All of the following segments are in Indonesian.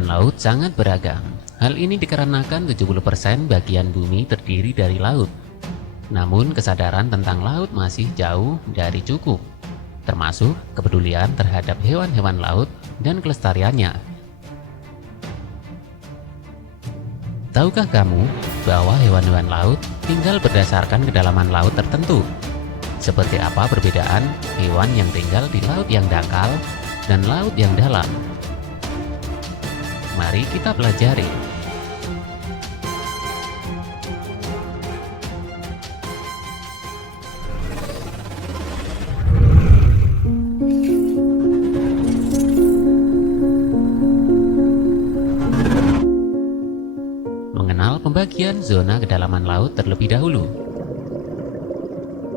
kedalaman laut sangat beragam. Hal ini dikarenakan 70% bagian bumi terdiri dari laut. Namun kesadaran tentang laut masih jauh dari cukup, termasuk kepedulian terhadap hewan-hewan laut dan kelestariannya. Tahukah kamu bahwa hewan-hewan laut tinggal berdasarkan kedalaman laut tertentu? Seperti apa perbedaan hewan yang tinggal di laut yang dangkal dan laut yang dalam? Mari kita pelajari. Mengenal pembagian zona kedalaman laut terlebih dahulu.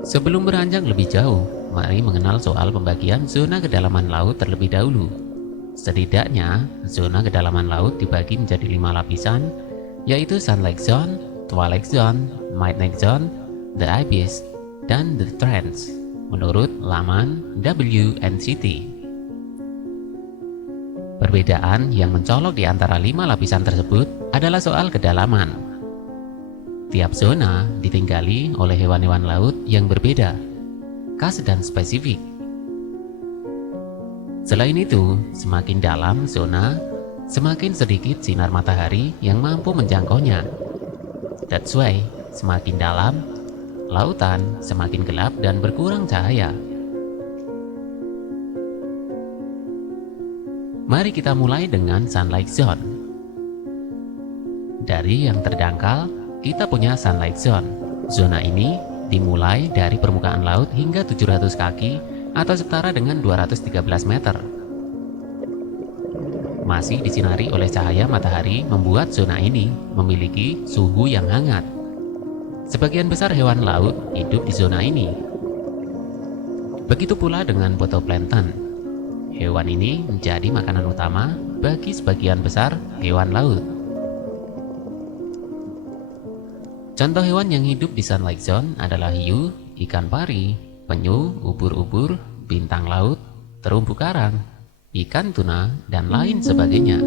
Sebelum beranjak lebih jauh, mari mengenal soal pembagian zona kedalaman laut terlebih dahulu. Setidaknya, zona kedalaman laut dibagi menjadi 5 lapisan, yaitu Sunlight Zone, Twilight Zone, Midnight Zone, The Abyss, dan The Trench, menurut laman WNCT. Perbedaan yang mencolok di antara 5 lapisan tersebut adalah soal kedalaman. Tiap zona ditinggali oleh hewan-hewan laut yang berbeda, khas dan spesifik. Selain itu, semakin dalam zona, semakin sedikit sinar matahari yang mampu menjangkaunya. That's why, semakin dalam, lautan semakin gelap dan berkurang cahaya. Mari kita mulai dengan Sunlight Zone. Dari yang terdangkal, kita punya Sunlight Zone. Zona ini dimulai dari permukaan laut hingga 700 kaki atau setara dengan 213 meter. Masih disinari oleh cahaya matahari membuat zona ini memiliki suhu yang hangat. Sebagian besar hewan laut hidup di zona ini. Begitu pula dengan phytoplankton. Hewan ini menjadi makanan utama bagi sebagian besar hewan laut. Contoh hewan yang hidup di Sunlight Zone adalah hiu, ikan pari, penyu, ubur-ubur, bintang laut, terumbu karang, ikan tuna, dan lain sebagainya.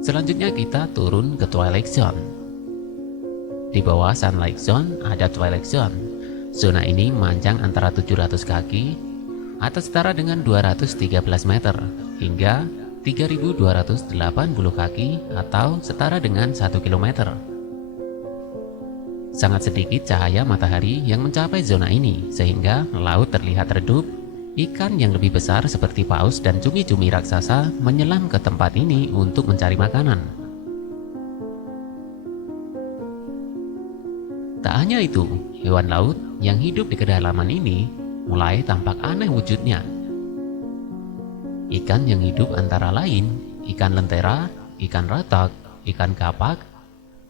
Selanjutnya kita turun ke Twilight Zone. Di bawah Sunlight Zone ada Twilight Zone. Zona ini memanjang antara 700 kaki atau setara dengan 213 meter hingga 3.280 kaki atau setara dengan 1 km. Sangat sedikit cahaya matahari yang mencapai zona ini, sehingga laut terlihat redup. Ikan yang lebih besar seperti paus dan cumi-cumi raksasa menyelam ke tempat ini untuk mencari makanan. Tak hanya itu, hewan laut yang hidup di kedalaman ini mulai tampak aneh wujudnya. Ikan yang hidup antara lain ikan lentera, ikan ratak, ikan kapak,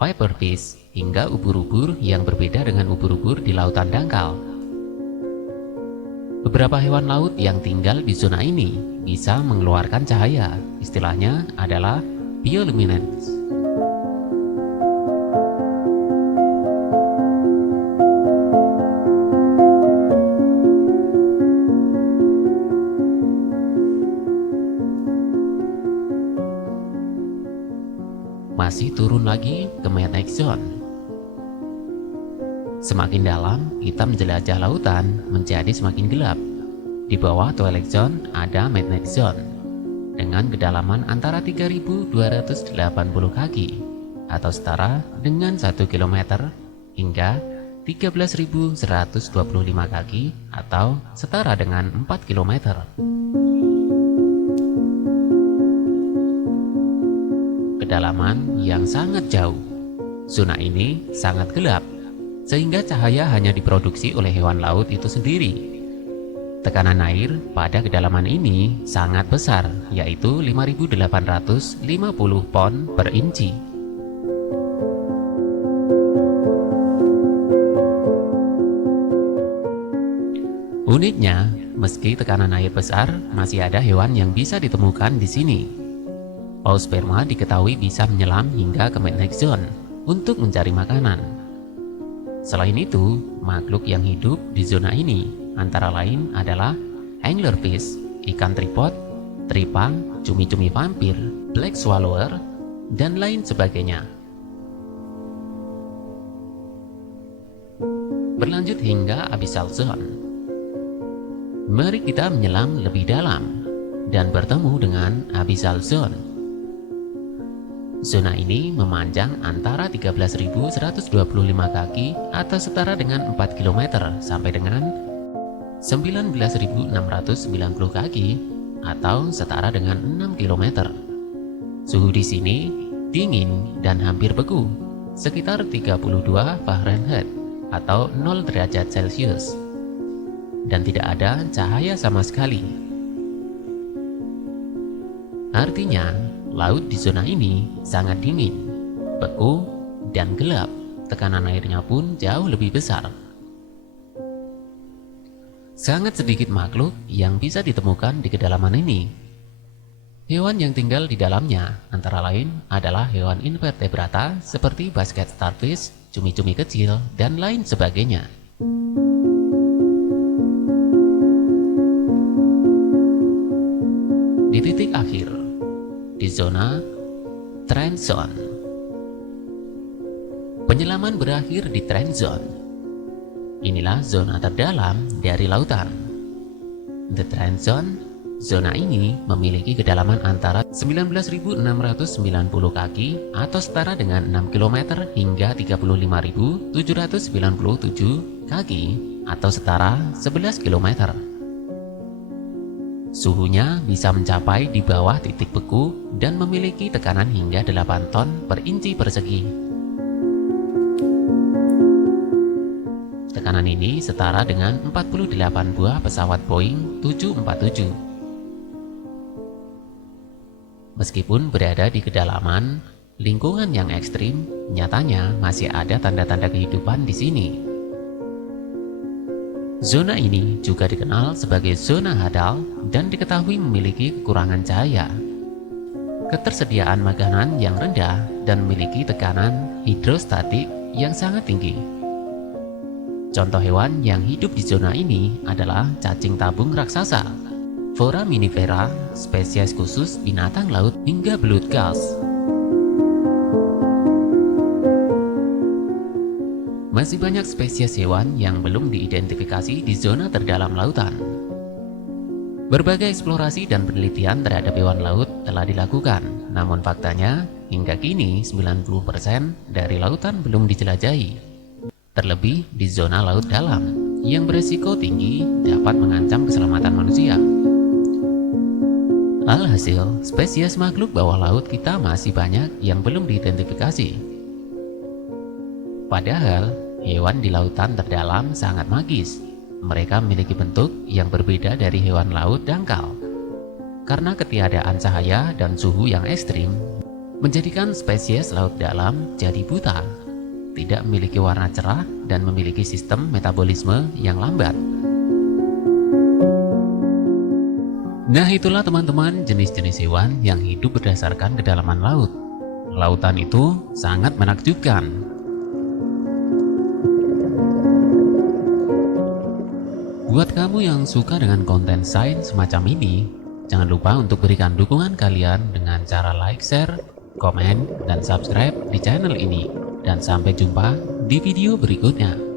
viperfish, hingga ubur-ubur yang berbeda dengan ubur-ubur di lautan dangkal. Beberapa hewan laut yang tinggal di zona ini bisa mengeluarkan cahaya, istilahnya adalah bioluminescence. Masih turun lagi ke Midnight Zone. Semakin dalam, kita menjelajah lautan menjadi semakin gelap. Di bawah Twilight Zone ada Midnight Zone dengan kedalaman antara 3.280 kaki atau setara dengan 1 km hingga 13.125 kaki atau setara dengan 4 km. Kedalaman yang sangat jauh. Zona ini sangat gelap, sehingga cahaya hanya diproduksi oleh hewan laut itu sendiri. Tekanan air pada kedalaman ini sangat besar, yaitu 5.850 pon per inci. Uniknya, meski tekanan air besar, masih ada hewan yang bisa ditemukan di sini. Paus sperma diketahui bisa menyelam hingga ke Midnight Zone untuk mencari makanan. Selain itu, makhluk yang hidup di zona ini antara lain adalah anglerfish, ikan tripod, tripang, cumi-cumi vampir, black swallower, dan lain sebagainya. Berlanjut hingga abyssal zone. Mari kita menyelam lebih dalam dan bertemu dengan abyssal zone. Zona ini memanjang antara 13.125 kaki atau setara dengan 4 km sampai dengan 19.690 kaki atau setara dengan 6 km. Suhu di sini dingin dan hampir beku, sekitar 32 Fahrenheit atau 0 derajat Celcius, dan tidak ada cahaya sama sekali. Artinya, laut di zona ini sangat dingin, beku, dan gelap. Tekanan airnya pun jauh lebih besar. Sangat sedikit makhluk yang bisa ditemukan di kedalaman ini. Hewan yang tinggal di dalamnya antara lain adalah hewan invertebrata seperti basket starfish, cumi-cumi kecil, dan lain sebagainya. Di titik akhir, di zona trend zone. Penyelaman berakhir di trend zone. Inilah zona terdalam dari lautan. The trend zone, zona ini memiliki kedalaman antara 19.690 kaki atau setara dengan 6 km hingga 35.797 kaki atau setara 11 km. Suhunya bisa mencapai di bawah titik beku dan memiliki tekanan hingga 8 ton per inci persegi. Tekanan ini setara dengan 48 buah pesawat Boeing 747. Meskipun berada di kedalaman lingkungan yang ekstrim, nyatanya masih ada tanda-tanda kehidupan di sini. Zona ini juga dikenal sebagai zona hadal dan diketahui memiliki kekurangan cahaya, ketersediaan makanan yang rendah, dan memiliki tekanan hidrostatik yang sangat tinggi. Contoh hewan yang hidup di zona ini adalah cacing tabung raksasa, foraminifera, spesies khusus binatang laut, hingga belut gulls. Masih banyak spesies hewan yang belum diidentifikasi di zona terdalam lautan. Berbagai eksplorasi dan penelitian terhadap hewan laut telah dilakukan, namun faktanya hingga kini 90% dari lautan belum dijelajahi. Terlebih di zona laut dalam yang beresiko tinggi dapat mengancam keselamatan manusia. Alhasil, spesies makhluk bawah laut kita masih banyak yang belum diidentifikasi. Padahal, hewan di lautan terdalam sangat magis. Mereka memiliki bentuk yang berbeda dari hewan laut dangkal. Karena ketiadaan cahaya dan suhu yang ekstrim, menjadikan spesies laut dalam jadi buta, tidak memiliki warna cerah, dan memiliki sistem metabolisme yang lambat. Nah, itulah teman-teman jenis-jenis hewan yang hidup berdasarkan kedalaman laut. Lautan itu sangat menakjubkan. Buat kamu yang suka dengan konten sains semacam ini, jangan lupa untuk berikan dukungan kalian dengan cara like, share, komen, dan subscribe di channel ini. Dan sampai jumpa di video berikutnya.